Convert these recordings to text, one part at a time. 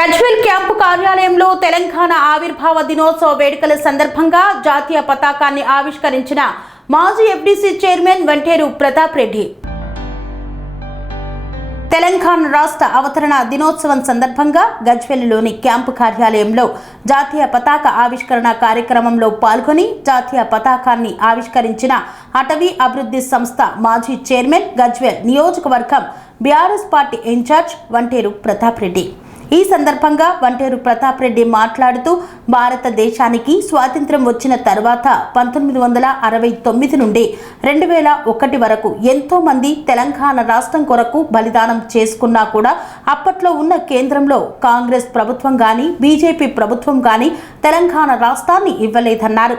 Gajwel camp కార్యాలయంలో తెలంగాణ ఆవిర్భావ దినోత్సవ వేడుకల సందర్భంగా జాతీయ పతాకాన్ని ఆవిష్కరించిన మాజీ ఎఫ్డీసీ చైర్మన్ వంటేరు ప్రతాప్ రెడ్డి. తెలంగాణ రాష్ట్ర అవతరణ దినోత్సవం సందర్భంగా గజ్వేల్లోని క్యాంపు కార్యాలయంలో జాతీయ పతాక ఆవిష్కరణ కార్యక్రమంలో పాల్గొని జాతీయ పతాకాన్ని ఆవిష్కరించిన అటవీ అభివృద్ధి సంస్థ మాజీ చైర్మన్ గజ్వేల్ నియోజకవర్గం BRS party in charge Vanteru Pratap Reddy. ఈ సందర్భంగా వంటేరు ప్రతాప్ రెడ్డి మాట్లాడుతూ భారతదేశానికి స్వాతంత్ర్యం వచ్చిన తర్వాత 1969 నుండి 2001 వరకు ఎంతో మంది తెలంగాణ రాష్ట్రం కొరకు బలిదానం చేసుకున్నా కూడా అప్పట్లో ఉన్న కేంద్రంలో కాంగ్రెస్ ప్రభుత్వం కానీ బీజేపీ ప్రభుత్వం కానీ తెలంగాణ రాష్ట్రాన్ని ఇవ్వలేదన్నారు.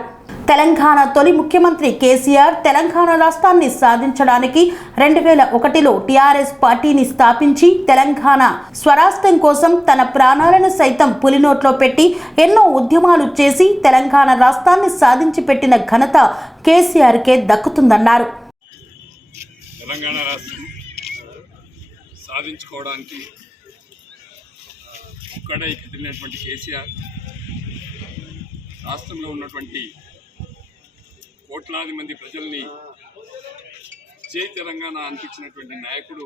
తెలంగాణ తొలి ముఖ్యమంత్రి కేసీఆర్ తెలంగాణ రాష్ట్రాన్ని సాధించడానికి 2001లో టీఆర్ఎస్ పార్టీని స్థాపించి తెలంగాణ స్వరాష్ట్రం కోసం తన ప్రాణాలను సైతం పులినోట్లో పెట్టి ఎన్నో ఉద్యమాలు చేసి తెలంగాణ రాష్ట్రాన్ని సాధించి పెట్టిన ఘనత కేసీఆర్కే దక్కుతుందన్నారు. తెలంగాణ రాష్ట్రం సాధించుకోవడానికి ఒక్కడే కదిలినటువంటి కేసీఆర్ రాష్ట్రంలో ఉన్నటువంటి కోట్లాది మంది ప్రజల్ని జై తెలంగాణ అనిపించినటువంటి నాయకుడు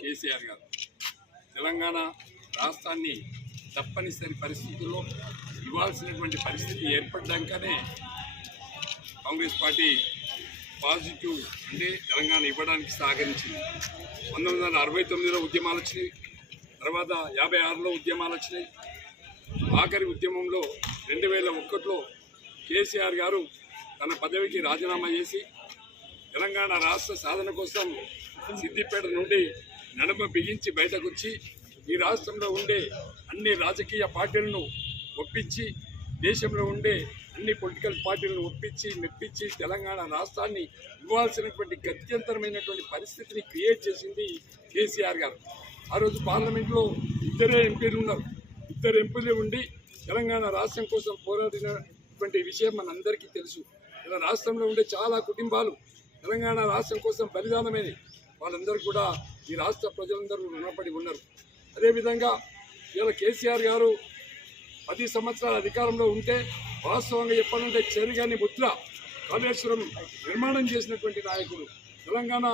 కేసీఆర్ గారు. తెలంగాణ రాష్ట్రాన్ని తప్పనిసరి పరిస్థితుల్లో ఇవ్వాల్సినటువంటి పరిస్థితి ఏర్పడ్డాకనే కాంగ్రెస్ పార్టీ పాజిటివ్ అంటే తెలంగాణ ఇవ్వడానికి సహకరించింది. 1969లో ఉద్యమాలు వచ్చినాయి, తర్వాత 56లో ఉద్యమాలు వచ్చినాయి. ఆఖరి ఉద్యమంలో 2001లో కేసీఆర్ గారు తన పదవికి రాజీనామా చేసి తెలంగాణ రాష్ట్ర సాధన కోసం సిద్దిపేట నుండి నడుమ బిగించి బయటకు వచ్చి ఈ రాష్ట్రంలో ఉండే అన్ని రాజకీయ పార్టీలను ఒప్పించి దేశంలో ఉండే అన్ని పొలిటికల్ పార్టీలను ఒప్పించి మెప్పించి తెలంగాణ రాష్ట్రాన్ని ఇవ్వాల్సినటువంటి గత్యంతరమైనటువంటి పరిస్థితిని క్రియేట్ చేసింది కేసీఆర్ గారు. ఆ రోజు పార్లమెంట్లో ఇద్దరు ఎంపీలు ఉండి తెలంగాణ రాష్ట్రం కోసం పోరాడినటువంటి విషయం మనందరికీ తెలుసు. ఇలా రాష్ట్రంలో ఉండే చాలా కుటుంబాలు తెలంగాణ రాష్ట్రం కోసం బలిదానమైనవి. వాళ్ళందరూ కూడా ఈ రాష్ట్ర ప్రజలందరూ రుణపడి ఉన్నారు. అదేవిధంగా ఇలా కేసీఆర్ గారు 10 సంవత్సరాల అధికారంలో ఉంటే వాస్తవంగా చెప్పాలంటే చెరుగాని ముద్ర కాళేశ్వరం నిర్మాణం చేసినటువంటి నాయకుడు. తెలంగాణ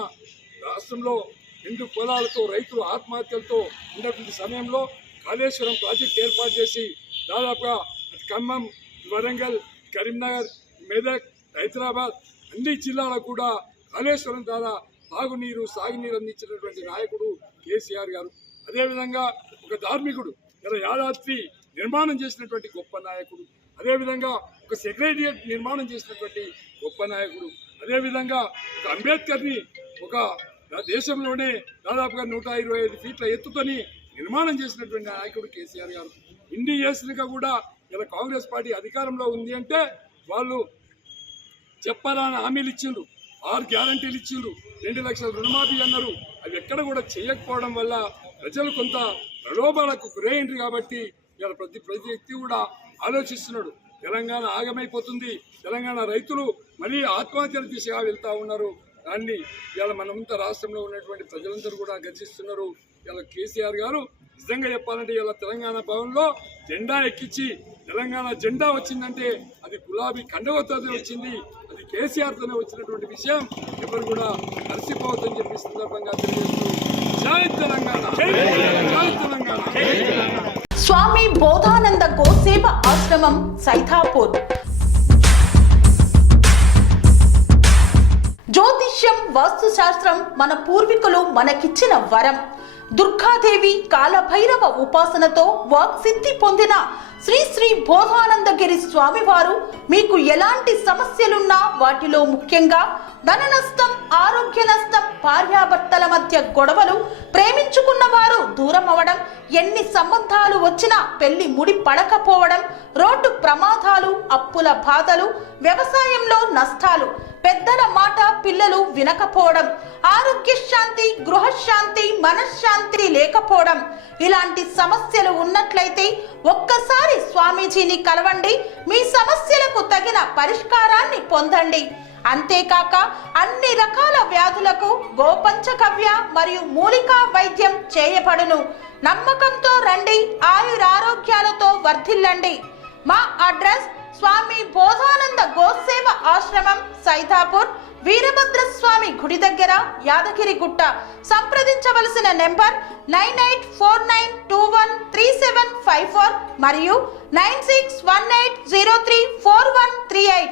రాష్ట్రంలో 2 పొలాలతో రైతులు ఆత్మహత్యలతో ఉన్నటువంటి సమయంలో కాళేశ్వరం ప్రాజెక్ట్ ఏర్పాటు చేసి దాదాపుగా ఖమ్మం, వరంగల్, కరీంనగర్, మెదక్, హైదరాబాద్ అన్ని జిల్లాలకు కూడా కాళేశ్వరం ద్వారా తాగునీరు సాగునీరు అందించినటువంటి నాయకుడు కేసీఆర్ గారు. అదేవిధంగా ఒక ధార్మికుడు ఇలా యాదాద్రి నిర్మాణం చేసినటువంటి గొప్ప నాయకుడు. అదేవిధంగా ఒక సెక్రటరియట్ నిర్మాణం చేసినటువంటి గొప్ప నాయకుడు. అదేవిధంగా ఒక అంబేద్కర్ని ఒక దేశంలోనే దాదాపుగా 125 ఫీట్ల ఎత్తుతోని నిర్మాణం చేసినటువంటి నాయకుడు కేసీఆర్ గారు. ఇన్ని చేసినాక కూడా ఇలా కాంగ్రెస్ పార్టీ అధికారంలో ఉంది అంటే వాళ్ళు చెప్పాలని హామీలు ఇచ్చిండ్రు, 6 గ్యారంటీలు ఇచ్చిండ్రు, 2 లక్షల రుణమాఫీ అన్నారు. అవి ఎక్కడ కూడా చేయకపోవడం వల్ల ప్రజలు కొంత ప్రలోభాలకు గురైండ్రు. కాబట్టి ఇలా ప్రతి వ్యక్తి కూడా ఆలోచిస్తున్నాడు, తెలంగాణ ఆగమైపోతుంది, తెలంగాణ రైతులు మళ్ళీ ఆత్మహత్యల దిశగా వెళ్తూ ఉన్నారు. దాన్ని ఇలా మనంతా రాష్ట్రంలో ఉన్నటువంటి ప్రజలందరూ కూడా గర్జిస్తున్నారు. ఇలా కేసీఆర్ గారు నిజంగా చెప్పాలంటే ఇలా తెలంగాణ భవన్లో జెండా ఎక్కించి తెలంగాణ జెండా వచ్చిందంటే అది గులాబీ కండవతోనే వచ్చింది, అది కేసీఆర్తోనే వచ్చినటువంటి విషయం ఎవరు కూడా మర్చిపోవద్దని చెప్పి సందర్భంగా తెలియజేస్తూ జై తెలంగాణ, జై తెలంగాణ. స్వామి బోధానంద గోసేవ ఆశ్రమం సైథాపూర్. జ్యోతిష్యం, వాస్తుశాస్త్రం మన పూర్వీకులు మనకిచ్చిన వరం. దుర్గాదేవి, కాలభైరవ ఉపాసనతో వాక్సిద్ధి పొందిన శ్రీ శ్రీ బోధానందగిరి స్వామివారు మీకు ఎలాంటి సమస్యలున్నా వాటిలో ముఖ్యంగా ధన నష్టం, ఆరోగ్య నష్టం, భార్యాభర్తల మధ్య గొడవలు, ప్రేమించుకున్న వారు దూరం అవడం, ఎన్ని సంబంధాలు వచ్చినా పెళ్లి ముడి పడకపోవడం, రోడ్డు ప్రమాదాలు, అప్పుల బాధలు, వ్యవసాయంలో నష్టాలు, పెద్దల మాట పిల్లలు వినకపోవడం, ఆరోగ్య శాంతి, గృహశాంతి, మనశ్శాంతి లేకపోవడం, ఇలాంటి సమస్యలు ఉన్నట్లయితే ఒక్కసారి స్వామీజీని కలవండి. మీ సమస్యలకు తగిన పరిష్కారాన్ని పొందండి. అంతేకాక అన్ని రకాల వ్యాధులకు గోపంచకవ్య మరియు మూలికా వైద్యం చేయబడును. నమ్మకంతో రండి, ఆయురారోగ్యాలతో వర్ధిల్లండి. మా అడ్రస్ స్వామి బోధానంద గోసేవ ఆశ్రమం, సైదాపూర్, వీరభద్రస్వామి గుడి దగ్గర, యాదగిరిగుట్ట. సంప్రదించవలసిన నెంబర్ 9849213754 మరియు 9618034138.